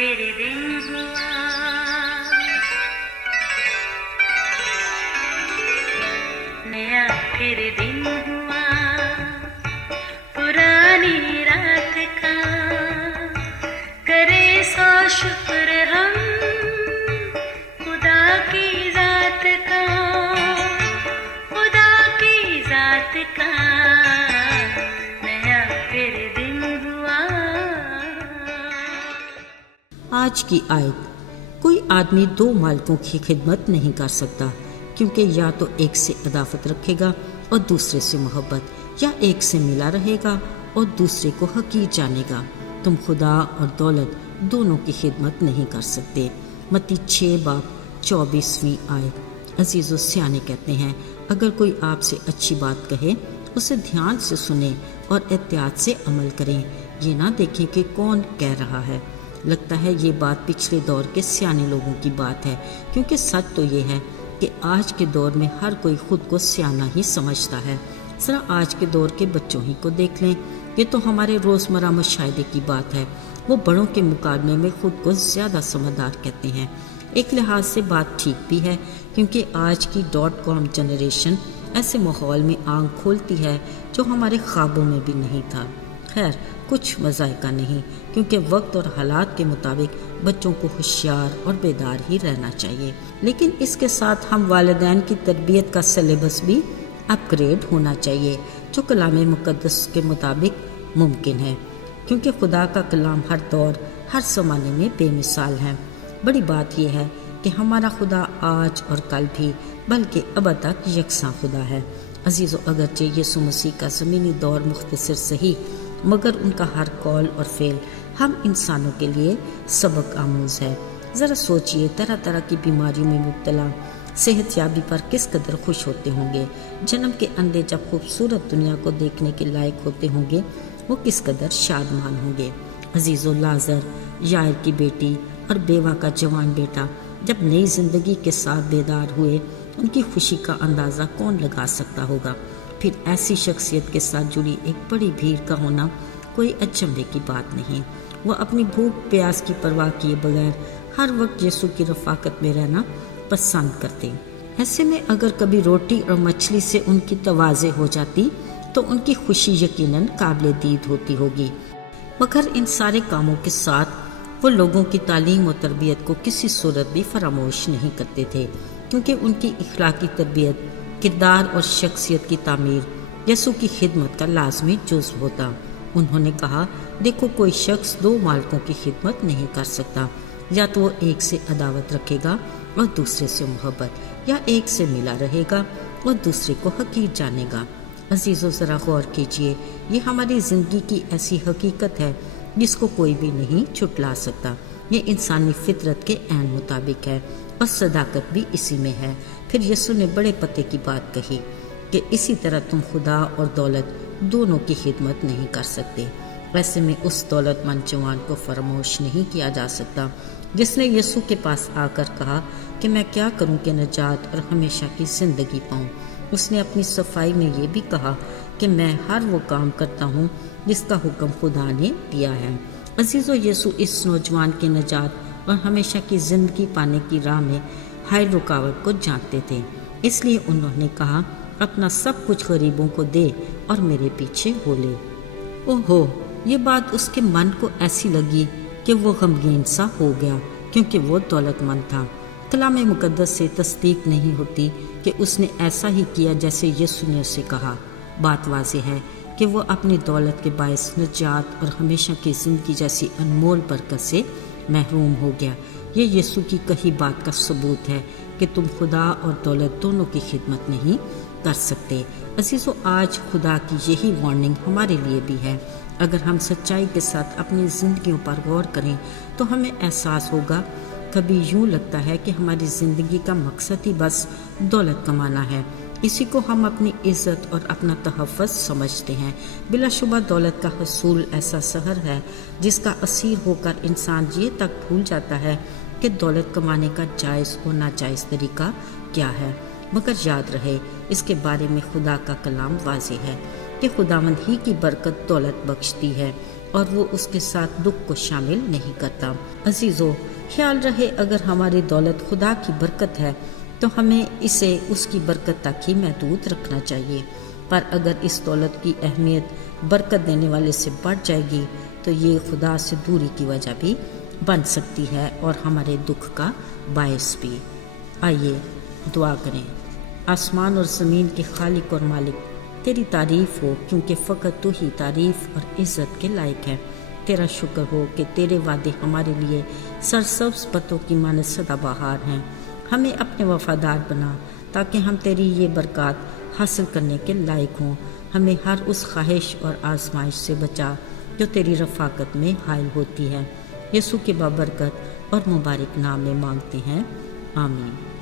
फिर दिन हुआ, नया फिर दिन हुआ, पुरानी रात का करे सो शुक्र हम खुदा की जात का, खुदा की जात का, नया फिर दिन हुआ। आज की आयत। कोई आदमी दो मालिकों की खिदमत नहीं कर सकता, क्योंकि या तो एक से अदावत रखेगा और दूसरे से मोहब्बत, या एक से मिला रहेगा और दूसरे को हकीर जानेगा। तुम खुदा और दौलत दोनों की खिदमत नहीं कर सकते। मत्ती 6:24 आयत। अजीज़ो, सियाने कहते हैं, अगर कोई आपसे अच्छी बात कहे उसे ध्यान से सुने और एहतियात से अमल करें, ये ना देखें कि कौन कह रहा है। लगता है ये बात पिछले दौर के सियाने लोगों की बात है, क्योंकि सच तो ये है कि आज के दौर में हर कोई खुद को सियाना ही समझता है। ज़रा आज के दौर के बच्चों ही को देख लें, ये तो हमारे रोज़मर्रा मुशाहिदे की बात है। वो बड़ों के मुकाबले में खुद को ज़्यादा समझदार कहते हैं। एक लिहाज से बात ठीक भी है, क्योंकि आज की .com जनरेशन ऐसे माहौल में आंख खोलती है जो हमारे ख्वाबों में भी नहीं था। खैर, कुछ मज़ायका नहीं, क्योंकि वक्त और हालात के मुताबिक बच्चों को होशियार और बेदार ही रहना चाहिए। लेकिन इसके साथ हम वालिदैन की तरबियत का सिलेबस भी अपग्रेड होना चाहिए, जो कलाम मुक़द्दस के मुताबिक मुमकिन है, क्योंकि खुदा का कलाम हर दौर हर ज़माने में बेमिसाल है। बड़ी बात यह है कि हमारा खुदा आज और कल भी बल्कि अब तक यकसा खुदा है। अजीज़ो, अगरचे यीशु मसीह का ज़मीनी दौर मुख्तसर सही, मगर उनका हर कौल और फ़ेल हम इंसानों के लिए सबक आमूज़ है। ज़रा सोचिए, तरह तरह की बीमारियों में मुब्तला सेहत याबी पर किस कदर खुश होते होंगे। जन्म के अंधे जब खूबसूरत दुनिया को देखने के लायक होते होंगे, वो किस कदर शादमान होंगे। अजीज़ो, लाज़र, यायर की बेटी और बेवा का जवान बेटा जब नई ज़िंदगी के साथ बेदार हुए, उनकी खुशी का अंदाज़ा कौन लगा सकता होगा। फिर ऐसी शख्सियत के साथ जुड़ी एक बड़ी भीड़ का होना कोई अचंभे की बात नहीं। वह अपनी भूख प्यास की परवाह किए बगैर हर वक्त यीशु की रफ़ाकत में रहना पसंद करते। ऐसे में अगर कभी रोटी और मछली से उनकी तवाज़े हो जाती तो उनकी खुशी यकीनन काबिल दीद होती होगी। मगर इन सारे कामों के साथ वो लोगों की तालीम और तरबियत को किसी सूरत भी फरामोश नहीं करते थे, क्योंकि उनकी इखलाकी तरबियत, किरदार और शख्सियत की तामीर यीशु की खिदमत का लाजमी जुज़्व होता। उन्होंने कहा, देखो, कोई शख्स दो मालिकों की खिदमत नहीं कर सकता, या तो वो एक से अदावत रखेगा और दूसरे से मोहब्बत, या एक से मिला रहेगा और दूसरे को हकीर जानेगा। अजीज़ो, ज़रा गौर कीजिए, ये हमारी ज़िंदगी की ऐसी हकीकत है जिसको कोई भी नहीं छुटला सकता। ये इंसानी फितरत के ऐन मुताबिक है और सदाकत भी इसी में है। फिर यीशु ने बड़े पते की बात कही कि इसी तरह तुम खुदा और दौलत दोनों की खिदमत नहीं कर सकते। वैसे में उस दौलतमंद जवान को फरामोश नहीं किया जा सकता जिसने यीशु के पास आकर कहा कि मैं क्या करूं कि नजात और हमेशा की ज़िंदगी पाऊं। उसने अपनी सफाई में ये भी कहा कि मैं हर वो काम करता हूं जिसका हुक्म खुदा ने दिया है। अजीज़ो, यीशु इस नौजवान के नजात और हमेशा की ज़िंदगी पाने की राह में हर रुकावट को जानते थे, इसलिए उन्होंने कहा, अपना सब कुछ गरीबों को दे और मेरे पीछे हो ले। ओहो, ये बात उसके मन को ऐसी लगी कि वो गमगीन सा हो गया, क्योंकि वो दौलतमंद था। कलाम मुक़द्दस से तस्दीक नहीं होती कि उसने ऐसा ही किया जैसे यीशु ने उसे कहा। बात वाज़ेह है कि वो अपनी दौलत के बायस निजात और हमेशा की ज़िंदगी जैसी अनमोल बरकत से महरूम हो गया। ये यीशु की कही बात का सबूत है कि तुम खुदा और दौलत दोनों की खिदमत नहीं कर सकते। अजीज़ों, आज खुदा की यही वार्निंग हमारे लिए भी है। अगर हम सच्चाई के साथ अपनी ज़िंदगियों पर गौर करें तो हमें एहसास होगा, कभी यूँ लगता है कि हमारी ज़िंदगी का मकसद ही बस दौलत कमाना है। इसी को हम अपनी इज़्ज़त और अपना तहफ़्फ़ुज़ समझते हैं। बिलाशुबा दौलत का हसूल ऐसा सहर है जिसका असीर होकर इंसान ये तक भूल जाता है कि दौलत कमाने का जायज़ और नाजायज़ तरीका क्या है। मगर याद रहे, इसके बारे में खुदा का कलाम वाज़ेह है कि खुदावंद ही की बरकत दौलत बख्शती है اور وہ اس کے ساتھ دکھ کو شامل نہیں کرتا۔ عزیزو، خیال رہے اگر ہماری دولت خدا کی برکت ہے تو ہمیں اسے اس کی برکت تک ہی محدود رکھنا چاہیے، پر اگر اس دولت کی اہمیت برکت دینے والے سے بڑھ جائے گی تو یہ خدا سے دوری کی وجہ بھی بن سکتی ہے اور ہمارے دکھ کا باعث بھی۔ آئیے دعا کریں۔ آسمان اور زمین کے خالق اور مالک، تیری تعریف ہو کیونکہ فقط تو ہی تعریف اور عزت کے لائق ہے۔ تیرا شکر ہو کہ تیرے وعدے ہمارے لیے سرسبز پتوں کی مانند سدا بہار ہیں۔ ہمیں اپنے وفادار بنا تاکہ ہم تیری یہ برکات حاصل کرنے کے لائق ہوں۔ ہمیں ہر اس خواہش اور آزمائش سے بچا جو تیری رفاقت میں حائل ہوتی ہے۔ یسوع کے بابرکت اور مبارک نام میں مانگتے ہیں، آمین۔